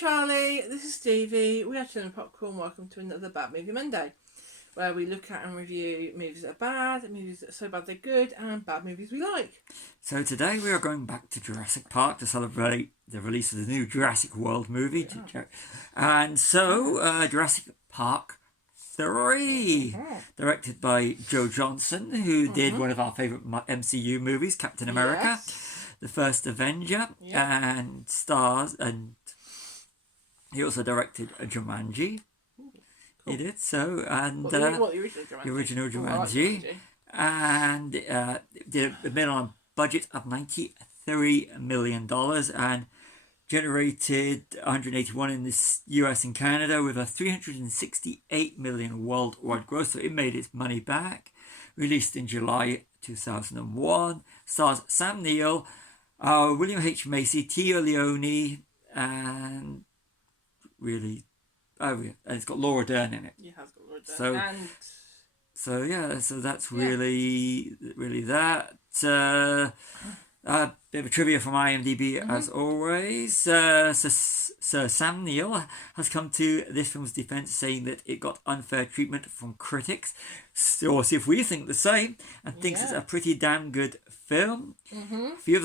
Charlie, this is Stevie. We are Chilling Popcorn. Welcome to another Bad Movie Monday, where we look at and review movies that are bad, movies that are so bad they're good, and bad movies we like. So today we are going back to Jurassic Park to celebrate the release of the new Jurassic World movie. Yeah. And so, Jurassic Park III, directed by Joe Johnston, who did one of our favourite MCU movies, Captain America, the first Avenger, and stars, and he also directed Jumanji. Cool. He did so, and the original Jumanji, and did a million on a budget of $93 million and generated 181 in the US and Canada with a 368 million worldwide gross. So it made its money back. Released in July 2001, stars Sam Neill, William H. Macy, Tia Leone, and really, and it's got Laura Dern in it. Yeah, it has got Laura Dern. So that's really that. Bit of a trivia from IMDb as always. So Sam Neill has come to this film's defense, saying that it got unfair treatment from critics. So see if we think the same, and thinks it's a pretty damn good film. A few of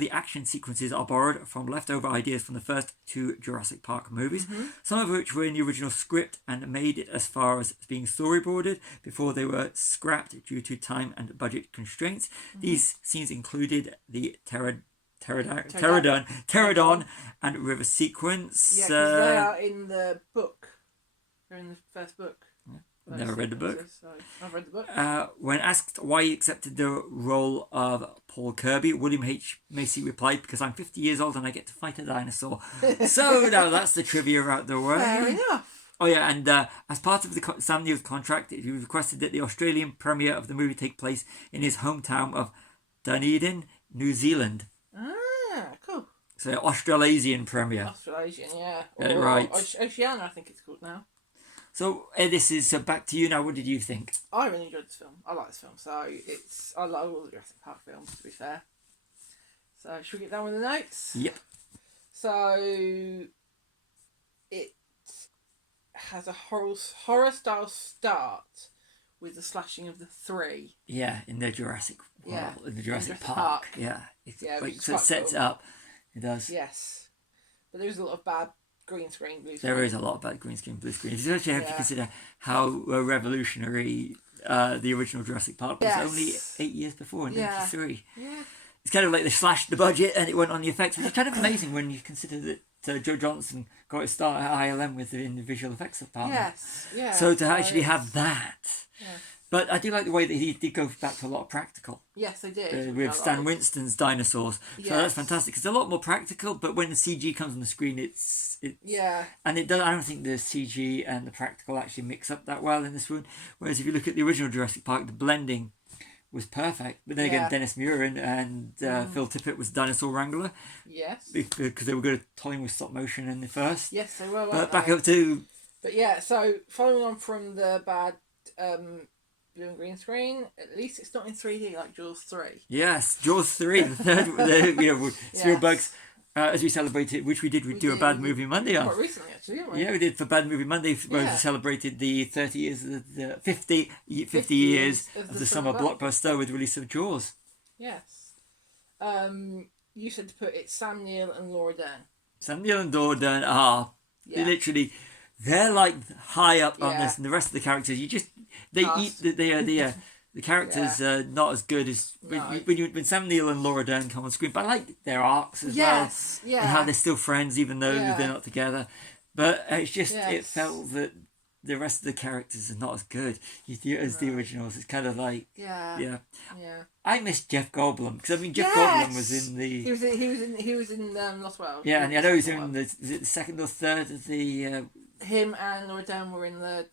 the action sequences are borrowed from leftover ideas from the first two Jurassic Park movies, some of which were in the original script and made it as far as being storyboarded before they were scrapped due to time and budget constraints. These scenes included the pterodon and river sequence. Yeah, because they are in the book. They're in the first book. I've never read the book. I've read the book. When asked why he accepted the role of Paul Kirby, William H. Macy replied, "Because I'm 50 years old and I get to fight a dinosaur." So now that's the trivia out the way. Fair enough. Oh yeah, and as part of the Sam Neill's contract, he requested that the Australian premiere of the movie take place in his hometown of Dunedin, New Zealand. Ah, cool. So Australasian premiere. Australasian, yeah. Get it right. Oceania, I think it's called now. So this is back to you now. What did you think? I really enjoyed this film. I like this film. So I love all the Jurassic Park films, to be fair. So should we get down with the notes? Yep. So it has a horror style start with the slashing of the three. Yeah, in the Jurassic World, in the Jurassic Park. Park. Yeah, so it cool. sets it up. It does. Yes, but there's a lot of bad green screen, blue screen. There is a lot of bad green screen, blue screen. Especially have to consider how revolutionary the original Jurassic Park was only 8 years before, in 1993. Yeah. It's kind of like they slashed the budget and it went on the effects, which is kind of amazing when you consider that Joe Johnston got his start at ILM with the visual effects department. Yes, yeah. So to actually have that. Yeah. But I do like the way that he did go back to a lot of practical. Yes, they did. With Stan Winston's dinosaurs. Yes. So that's fantastic. It's a lot more practical, but when the CG comes on the screen, it's and it does. I don't think the CG and the practical actually mix up that well in this one. Whereas if you look at the original Jurassic Park, the blending was perfect. But then again, Dennis Muren and Phil Tippett was Dinosaur Wrangler. Yes. Because they were good at toying with stop motion in the first. Yes, they were. But back up to... But yeah, so following on from the bad blue and green screen, at least it's not in 3D like Jaws 3. Yes, Jaws 3, the third, Spielberg's, as we celebrated, which we did a Bad Movie Monday on. Quite recently, actually, didn't we? Yeah, we did for Bad Movie Monday, where we celebrated the 30 years, the 50 years of the summer blockbuster with the release of Jaws. Yes. You said to put it Sam Neill and Laura Dern. Sam Neill and Laura Dern are literally... They're like high up on this, and the rest of the characters, the characters are not as good as when Sam Neill and Laura Dern come on screen. But I like their arcs as well, and how they're still friends even though they're not together. But it's just it felt that the rest of the characters are not as good as the originals. It's kind of like I miss Jeff Goldblum because Jeff Goldblum was in the he was in Lost World. Yeah, and I know he was in the second or third of the. Him and Laura Dern were in the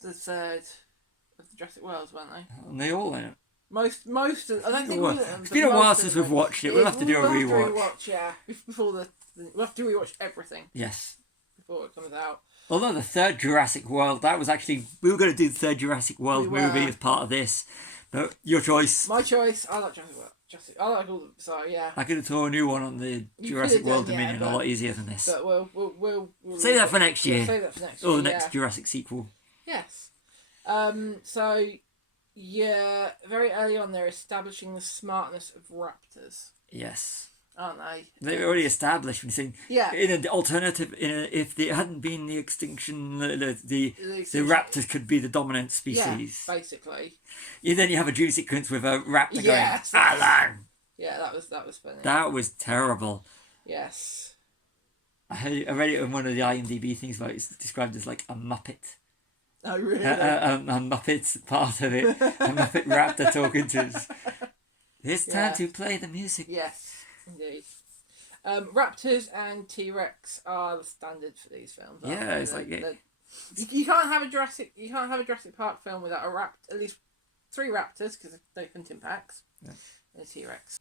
third of the Jurassic Worlds, weren't they? And they all in it. Most of I don't think all of them. It's been a while since we've watched it. We'll have to do a rewatch. Before we'll have to rewatch everything. Yes. Before it comes out. Although the third Jurassic World, that was actually we were going to do the third Jurassic World movie as part of this, but your choice. My choice. I like Jurassic World. I like all the so yeah. I could have taught a new one on the You Jurassic could have World done, Dominion a lot easier than this. But we'll Save that for next year. Save that for next Or year. the next Jurassic sequel. Yes. So yeah, very early on they're establishing the smartness of raptors, Yes. aren't they? They've already established when saying Yeah. in an alternative, if there hadn't been the extinction, the raptors could be the dominant species. Yeah, basically. Then you have a dream sequence with a raptor Yes, going, Alan! Yeah, that was funny. That was terrible. Yes. I read it in one of the IMDb things about it. It's described as like a Muppet. Oh, really? A Muppet's part of it. A Muppet raptor talking to us. It's time to play the music. Yes, indeed. Raptors and T-Rex are the standard for these films. Yeah, it's like you can't have a Jurassic Park film without at least 3 raptors because they hunt in packs. Yeah. And a T-Rex.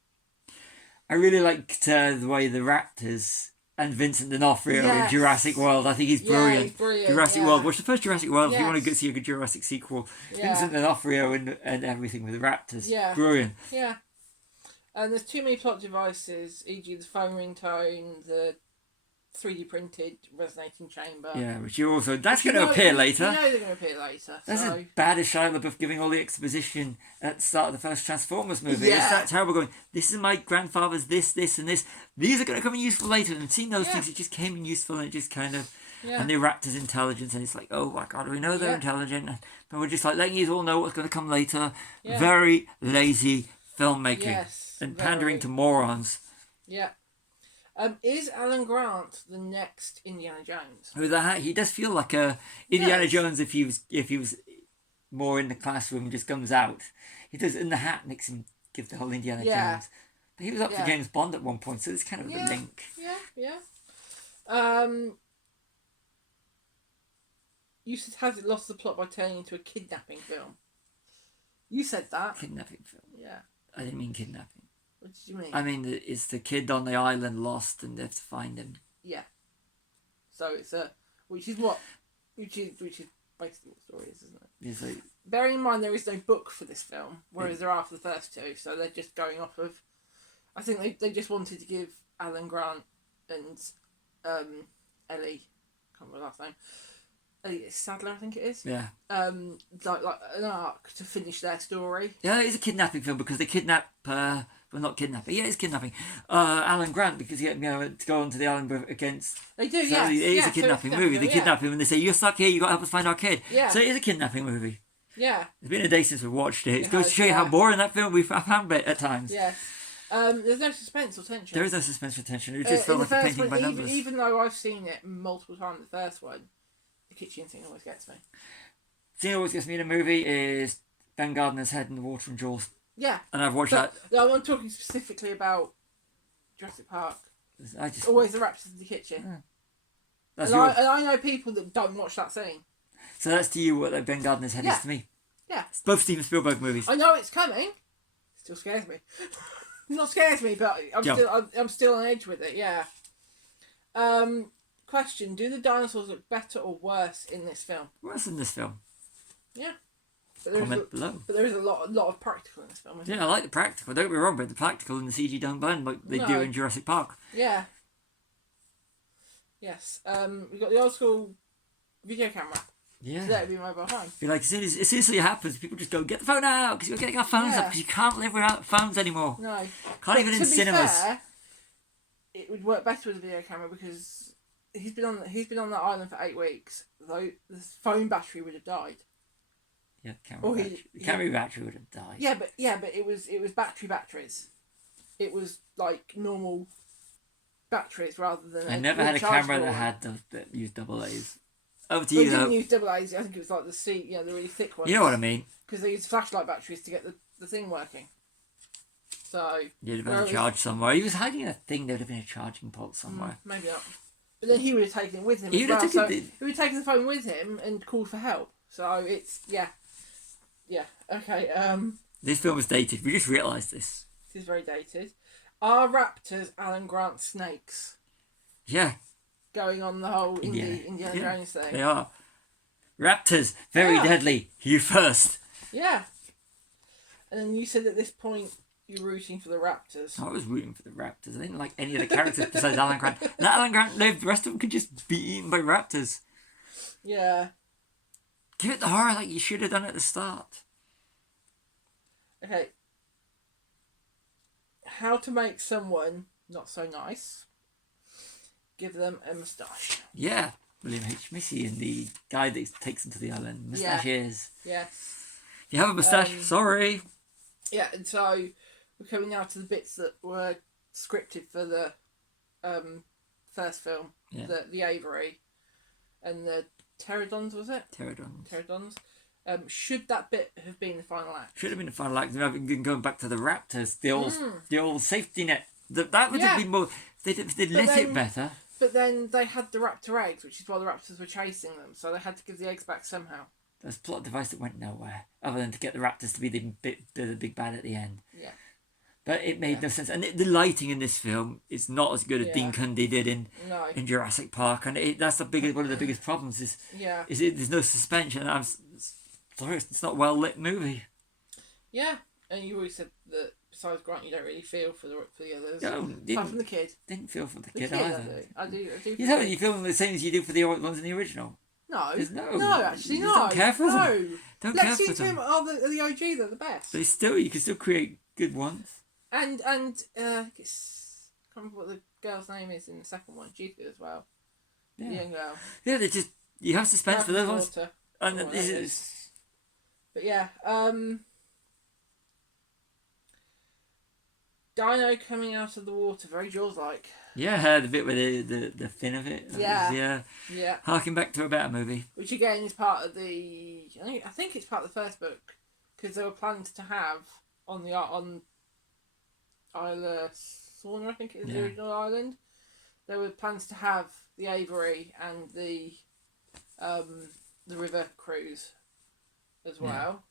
I really liked the way the raptors and Vincent D'Onofrio in Jurassic World. I think he's brilliant. He's brilliant. Jurassic World. Watch the first Jurassic World if you want to Yes. see a good Jurassic sequel. Yeah. Vincent D'Onofrio and everything with the raptors. Yeah. Brilliant. Yeah. And there's too many plot devices, e.g. the phone ringtone, the 3D printed resonating chamber. Yeah, which you also... That's going to appear later. You know they're going to appear later. That's as bad as Shia LaBeouf giving all the exposition at the start of the first Transformers movie. Yeah. It's that terrible going, this is my grandfather's this, and this. These are going to come in useful later. And seeing those things, it just came in useful and it just kind of... Yeah. And the raptor's intelligence, and it's like, oh my god, we know they're intelligent. But we're just like letting you all know what's going to come later. Yeah. Very lazy filmmaking. Yes. And pandering to morons. Yeah. Is Alan Grant the next Indiana Jones? With the hat, he does feel like a Indiana Jones if he was more in the classroom and just comes out. He does, and the hat makes him give the whole Indiana Jones. But he was up for James Bond at one point, so it's kind of a link. Yeah. You said has it lost the plot by turning into a kidnapping film? You said that. Kidnapping film. Yeah. I didn't mean kidnapping. What did you mean? I mean, it's the kid on the island lost and they have to find him. Yeah. So it's which is basically what the story is, isn't it? It's like, bearing in mind there is no book for this film, whereas there are for the first 2, so they're just going off of... I think they just wanted to give Alan Grant and Ellie, I can't remember the last name, Ellie Sadler, I think it is. Yeah. Like an arc to finish their story. Yeah, it's a kidnapping film because they kidnap... well, not kidnapping. Yeah, it's kidnapping. Alan Grant, because to go onto the island against... They do, so it is a kidnapping movie. They kidnap him and they say, you're stuck here, you've got to help us find our kid. Yeah. So it is a kidnapping movie. Yeah. It's been a day since we've watched it. It goes to show you how boring that film we found it at times. Yeah. There's no suspense or tension. There is no suspense or tension. It just felt like a painting by numbers. Even though I've seen it multiple times, the first one, the kitchen scene always gets me. The thing that always gets me in a movie is Ben Gardner's head in the water and Jaws. Yeah. And I've watched that. No, I'm talking specifically about Jurassic Park. Always the raptors in the kitchen. Yeah. And I know people that don't watch that scene. So that's to you what Ben Gardner's head is to me. Yeah. It's both Steven Spielberg movies. I know it's coming. It still scares me. Not scares me, but I'm still on edge with it. Yeah. Question: do the dinosaurs look better or worse in this film? Worse in this film. Yeah. Comment below. But there is a lot of practical in this film. I like the practical. Don't get me wrong, but the practical and the CG don't burn like they do in Jurassic Park. Yeah. Yes. We've got the old school video camera. Yeah. So that would be mobile phone. Be like, as soon as it happens, people just go, get the phone out, because you're getting our phones up, because you can't live without phones anymore. No. Can't even in cinemas. Fair, it would work better with a video camera because he's been on that island for 8 weeks. Though the phone battery would have died. Yeah, camera battery would have died. Yeah, but it was batteries. It was like normal batteries rather than. I never had a camera that used double A's. Over to you, though. They didn't use double A's. I think it was like the the really thick ones. You know what I mean? Because they used flashlight batteries to get the thing working. So you'd have been charged somewhere. He was hiding a thing. There'd have been a charging port somewhere. Maybe not. But then he would have taken it with him as well. So he would have taken the phone with him and called for help. So it's okay. This film is dated. We just realised this. This is very dated. Are raptors Alan Grant snakes? Yeah. Going on the whole Indiana Jones thing. They are. Raptors, very deadly. You first. Yeah. And then you said at this point you're rooting for the Raptors. I was rooting for the Raptors. I didn't like any of the characters besides Alan Grant. Let Alan Grant live. The rest of them could just be eaten by raptors. Yeah. Give it the horror like you should have done at the start. Okay. How to make someone not so nice. Give them a moustache. Yeah. William H. Macy and the guy that takes them to the island. Moustaches. Yeah. You have a moustache. Sorry. Yeah, and so we're coming now to the bits that were scripted for the first film. Yeah. The Avery and the Pterodons, was it? Pterodons. Should that bit have been the final act? Should have been the final act. Going back to the raptors, the old safety net. That would have been more. They'd lit it better. But then they had the raptor eggs, which is why the raptors were chasing them. So they had to give the eggs back somehow. There's a plot device that went nowhere, other than to get the raptors to be the big bad at the end. Yeah. But it made no sense. And the lighting in this film is not as good as Dean Cundey did in Jurassic Park. And that's one of the biggest problems is there's no suspension. I'm sorry, it's not a well lit movie. Yeah. And you always said that besides Grant, you don't really feel for the others. No, apart from the kid. Didn't feel for the kid either. I do. You feel the same as you do for the ones in the original. No, actually, no. Don't care for them. Don't care for them. Tim are the OG. They're the best. But you can still create good ones. And I can't remember what the girl's name is in the second one. She's good as well. Yeah. The young girl. Yeah, you have suspense for those ones. And but yeah, Dino coming out of the water, very Jaws-like. Yeah, the bit with the fin of it. Yeah. Harking back to a better movie. Which again is part of the. I think it's part of the first book because they were planned to have on Isla Sorna, I think it is the original island. There were plans to have the Avery and the river cruise as well.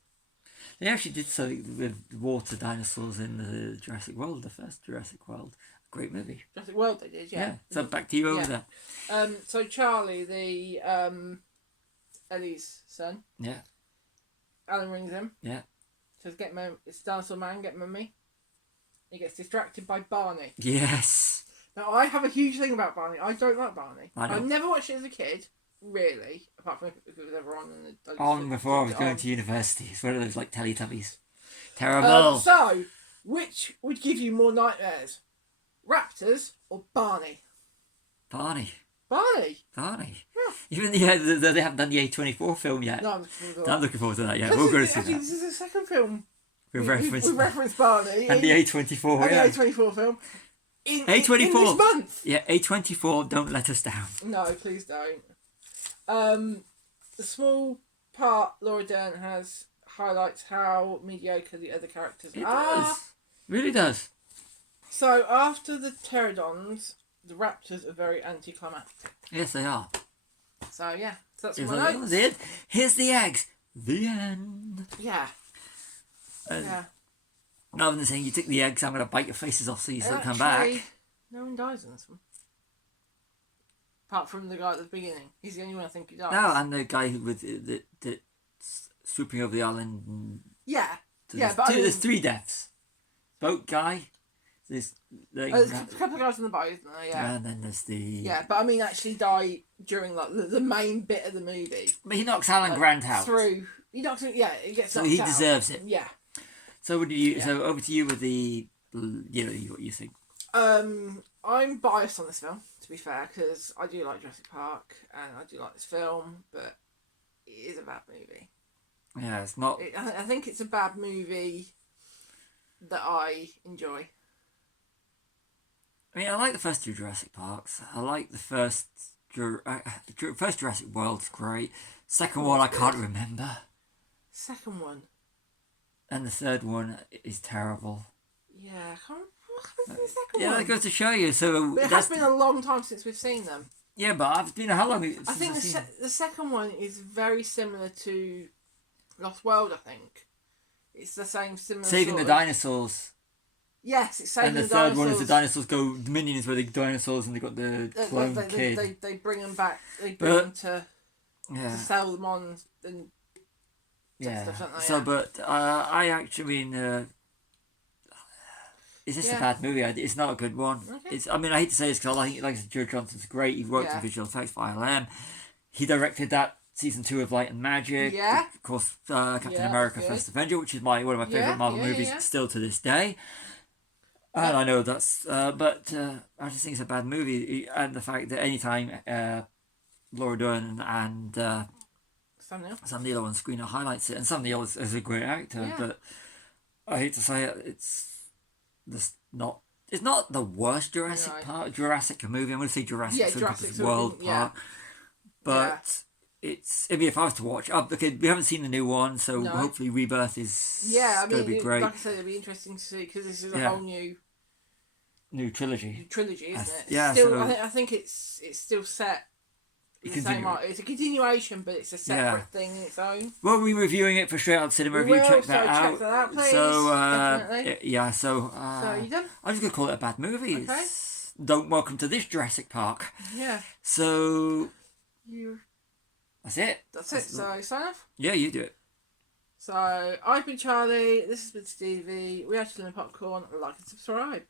They actually did something with water dinosaurs in the Jurassic World, the first Jurassic World. Great movie. Jurassic World they did, yeah. So back to you over there. So Charlie, the Ellie's son. Yeah. Alan rings him. Yeah. Says, it's Dinosaur Man, get Mummy. He gets distracted by Barney. Yes. Now, I have a huge thing about Barney. I don't like Barney. I never watched it as a kid, really, apart from if it was ever on. On before I was going to university. It's one of those, like, Teletubbies. Terrible. So, which would give you more nightmares? Raptors or Barney? Barney. Yeah. Even they haven't done the A24 film yet. No, I'm looking forward to that. Yeah, we'll go to see that. This is the second film. We reference Barney and the A24. And the A24 film. In A24 in this month. Yeah, A24. Don't let us down. No, please don't. The small part Laura Dern has highlights how mediocre the other characters are. It does. Really does. So after the Pterodons, the Raptors are very anticlimactic. Yes, they are. So yeah, so that's my notes. It. Here's the eggs. The end. Yeah. Rather than saying you took the eggs, I'm going to bite your faces off so you don't come back. No one dies in this one. Apart from the guy at the beginning. He's the only one I think who dies. No, and the guy who was swooping over the island. Yeah. But there's 3 deaths. Boat guy. There's a couple of guys on the boat, isn't there? Yeah. And then there's the... Yeah, but I mean actually die during like the main bit of the movie. But he knocks Alan Grant out. He knocks him, he gets knocked out. So he deserves it. Yeah. So So over to you with the... what you think. I'm biased on this film, to be fair, because I do like Jurassic Park and I do like this film, but it is a bad movie. Yeah, it's not... I think it's a bad movie that I enjoy. I mean, I like the first 2 Jurassic Parks. I like the first Jurassic World's great. Second one I can't remember. Second one. And the third one is terrible. Yeah, I can't remember what happened in the second one. Yeah, that goes to show you. So but it has been a long time since we've seen them. Yeah, but it's been how long? I think the second one is very similar to Lost World. I think it's the same similar. Saving the dinosaurs. Yes, it's saving the dinosaurs. And the third one is the dinosaurs go. The Minions were the dinosaurs, and they got the clone kid. They bring them back. They bring them to sell them on and stuff, don't they? So, but I actually mean it's just Yeah. a bad movie. It's not a good one. Okay. It's. I mean, I hate to say this because I think like Joe Johnston's great. He worked in visual effects for ILM. He directed that season 2 of Light and Magic. Yeah. Of course, Captain Yeah, America: good. First Avenger, which is one of my favorite Marvel movies still to this day. And I know that's, but I just think it's a bad movie. And the fact that anytime Laura Dern and Sam Neill on screen highlights it, and Sam Neill is a great actor, but I hate to say it, it's not the worst Jurassic movie. I'm going to say Jurassic World Park, but it's. I mean, if I was to watch, okay, we haven't seen the new one, so hopefully Rebirth is going to be great. Like I said, it'll be interesting to see because this is a whole new trilogy, isn't it? Yeah, still, I think it's still set. The same art. It's a continuation, but it's a separate thing in its own. We'll be reviewing it for Straight Out Cinema Review. Check that out. Check that out, please. So, definitely. So you done? I'm just going to call it a bad movie. Okay. Don't welcome to this Jurassic Park. Yeah. So. That's it. That's it. So, sign off? Yeah, you do it. So, I've been Charlie. This has been Stevie. We are Chilling Popcorn. Like and subscribe.